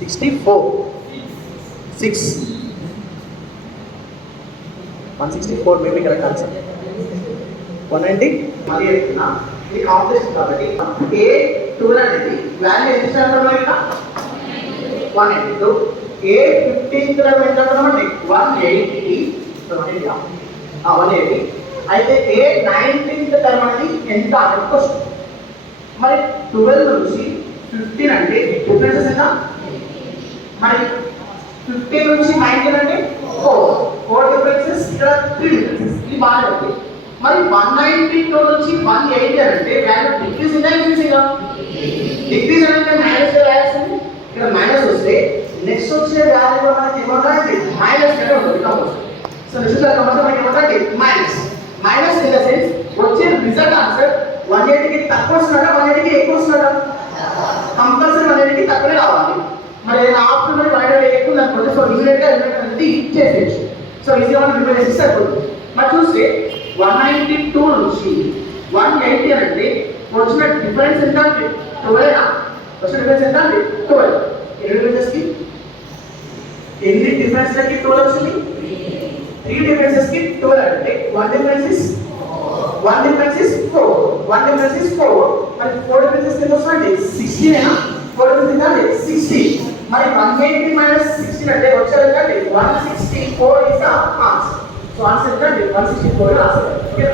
64 6 164 maybe correct answer 190 మళ్ళీ చెప్తున్నా ఇది కాంప్లెక్స్ కాబట్టి ఏ 12 అనేది వాల్యూ ఎంత శాతం ఇంకా 182 ఏ 15 లో ఎంత అంటే 180 180 అయితే ఏ 19th టర్మ్ అనేది ఎంత అనేది క్వశ్చన్ మరి 12 నుంచి 15 అంటే డిఫరెన్సెస్ ఎంత మరి 15 నుంచి 19 అంటే 4 డిఫరెన్సెస్ ఇక్కడ 3 డిఫరెన్సెస్ ఇది బాగా ఉంది మరి 192 నుంచి 180 అంటే వాల్యూ డిక్రీజ్ ఉందా ఇంక్రీజింగా డిక్రీజ్ అంటే మైనస్ రాయాల్సింది ఇక్కడ మైనస్ వస్తే నెక్స్ట్ వచ్చే వాల్యూ మనకి ఏమంటే మైనస్ గా ఉంటుంది కంపల్సరీ సో నెక్స్ట్ కంపల్సరీ మనకి ఏమంటే మైనస్ ఇన్ ద సెన్స్ వచ్చే రిజల్ట్ ఆన్సర్ 180 కి తక్కువ వస్తున్నాడా 180 కి ఎక్కువ వస్తున్నాడా కంపల్సరీ 180 కి తక్కువే రావాలి మరి ఆప్షన్ మరి 180 ఎక్కువ అనుకుంటే సో ఇమీడియట్ గా రిజల్ట్ అనేది ఇచ్చేసేయచ్చు సో ఈజీగా మనం రిప్లేస్ చేస్తే సరిపోతుంది మరి చూస్తే 192 నుంచి 180 అంటే వచ్చిన డిఫరెన్స్ ఎంత అంటే 12 వచ్చిన డిఫరెన్స్ ఎంత అంటే 12 ఎన్ని డిఫరెన్సెస్ కి ఎన్ని డిఫరెన్స్ లకి 12 వచ్చింది 3 డిఫరెన్సెస్ కి 12 అంటే 1 డిఫరెన్స్ ఇస్ 4 1 డిఫరెన్స్ ఇస్ 4 మరి 4 డిఫరెన్సెస్ కి వస్తుంది 16 ఏనా 4 డిఫరెన్స్ అంటే 60 మరి 180 16 అంటే వచ్చేది అంటే 164 is the answer so answer అంటే 164 ఆన్సర్ ఓకే